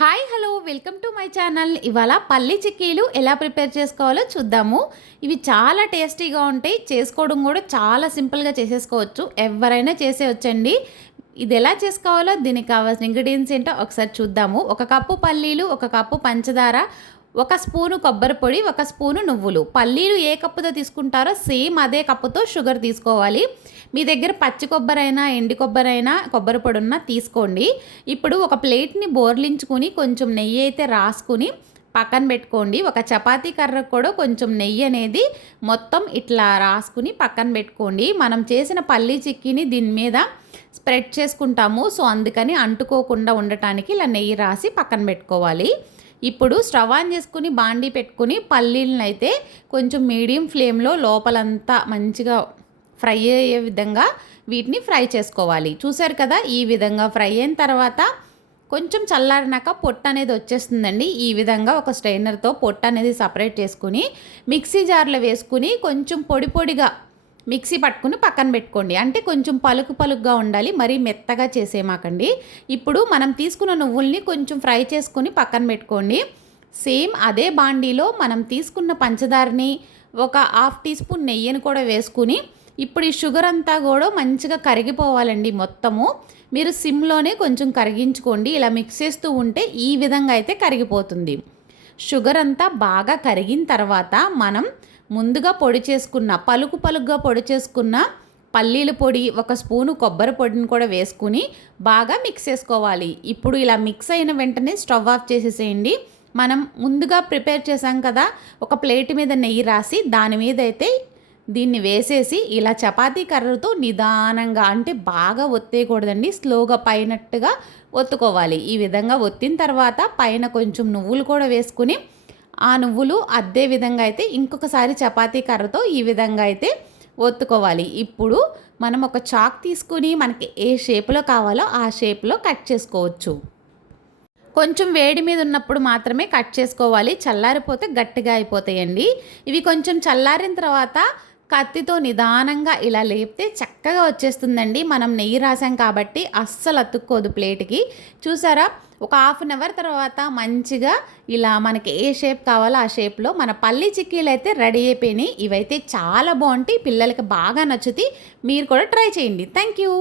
Hi hello welcome to my channel. ఇవాళ పల్లి చిక్కీలు ఎలా ప్రిపేర్ చేసుకోవాలో చూద్దాము. ఇవి చాలా టేస్టీగా ఉంటాయి. చేసుకోవడం కూడా చాలా సింపుల్గా చేసేసుకోవచ్చు. ఎవరైనా చేసేవచ్చండి ఇది ఎలా చేసుకోవాలో దీనికి కావాల్సిన ఇంగ్రీడియంట్స్ ఏంటో ఒకసారి చూద్దాము. ఒక కప్పు పల్లీలు ఒక కప్పు పంచదార ఒక స్పూను కొబ్బరి పొడి ఒక స్పూను నువ్వులు. పల్లీలు ఏ కప్పుతో తీసుకుంటారో సేమ్ అదే కప్పుతో షుగర్ తీసుకోవాలి. మీ దగ్గర పచ్చి కొబ్బరి అయినా ఎండి కొబ్బరి అయినా కొబ్బరి పొడి ఉన్నా తీసుకోండి. ఇప్పుడు ఒక ప్లేట్ని బోర్లించుకుని కొంచెం నెయ్యి అయితే రాసుకుని పక్కన పెట్టుకోండి. ఒక చపాతీ కర్ర కూడా కొంచెం నెయ్యి అనేది మొత్తం ఇట్లా రాసుకుని పక్కన పెట్టుకోండి. మనం చేసిన పల్లీ చిక్కీని దీని మీద స్ప్రెడ్ చేసుకుంటాము. సో అందుకని అంటుకోకుండా ఉండటానికి ఇలా నెయ్యి రాసి పక్కన పెట్టుకోవాలి. ఇప్పుడు స్టవ్ ఆన్ చేసుకుని బాండీ పెట్టుకుని పల్లీలను అయితే కొంచెం మీడియం ఫ్లేమ్లో లోపలంతా మంచిగా ఫ్రై అయ్యే విధంగా వీటిని ఫ్రై చేసుకోవాలి. చూసారు కదా ఈ విధంగా ఫ్రై అయిన తర్వాత కొంచెం చల్లారినాక పొట్టు అనేది వచ్చేస్తుందండి. ఈ విధంగా ఒక స్ట్రైనర్తో పొట్టు అనేది సపరేట్ చేసుకుని మిక్సీ జార్లో వేసుకుని కొంచెం పొడి పొడిగా మిక్సీ పట్టుకుని పక్కన పెట్టుకోండి. అంటే కొంచెం పలుకు పలుకుగా ఉండాలి మరీ మెత్తగా చేసేమాకండి ఇప్పుడు మనం తీసుకున్న నువ్వుల్ని కొంచెం ఫ్రై చేసుకుని పక్కన పెట్టుకోండి. సేమ్ అదే బాండీలో మనం తీసుకున్న పంచదారని ఒక హాఫ్ టీ స్పూన్ నెయ్యిని కూడా వేసుకుని ఇప్పుడు ఈ షుగర్ అంతా కూడా మంచిగా కరిగిపోవాలండి మొత్తము. మీరు సిమ్లోనే కొంచెం కరిగించుకోండి. ఇలా మిక్స్ చేస్తూ ఉంటే ఈ విధంగా అయితే కరిగిపోతుంది. షుగర్ అంతా బాగా కరిగిన తర్వాత మనం ముందుగా పొడి చేసుకున్న పలుకు పలుకుగా పొడి చేసుకున్న పల్లీల పొడి ఒక స్పూను కొబ్బరి పొడిని కూడా వేసుకుని బాగా మిక్స్ చేసుకోవాలి. ఇప్పుడు ఇలా మిక్స్ అయిన వెంటనే స్టవ్ ఆఫ్ చేసేసేయండి. మనం ముందుగా ప్రిపేర్ చేసాం కదా ఒక ప్లేట్ మీద నెయ్యి రాసి దాని మీద అయితే దీన్ని వేసేసి ఇలా చపాతీ కర్రతో నిదానంగా అంటే బాగా ఒత్తేయకూడదండి స్లోగా పైనట్టుగా ఒత్తుకోవాలి. ఈ విధంగా ఒత్తిన తర్వాత పైన కొంచెం నువ్వులు కూడా వేసుకుని ఆ నువ్వులు అదే విధంగా అయితే ఇంకొకసారి చపాతీ కర్రతో ఈ విధంగా అయితే ఒత్తుకోవాలి. ఇప్పుడు మనం ఒక చాక్ తీసుకుని మనకి ఏ షేప్లో కావాలో ఆ షేప్లో కట్ చేసుకోవచ్చు. కొంచెం వేడి మీద ఉన్నప్పుడు మాత్రమే కట్ చేసుకోవాలి. చల్లారిపోతే గట్టిగా అయిపోతాయండి. ఇవి కొంచెం చల్లారిన తర్వాత కత్తితో నిదానంగా ఇలా లేపితే చక్కగా వచ్చేస్తుందండి. మనం నెయ్యి రాసాం కాబట్టి అస్సలు అతుక్కోదు ప్లేట్కి. చూసారా? ఒక హాఫ్ అన్ అవర్ తర్వాత మంచిగా ఇలా మనకి ఏ షేప్ కావాలో ఆ షేప్లో మన పల్లి చిక్కీలు అయితే రెడీ అయిపోయినాయి. ఇవైతే చాలా బాగుంటాయి. పిల్లలకి బాగా నచ్చుతాయి. మీరు కూడా ట్రై చేయండి. Thank you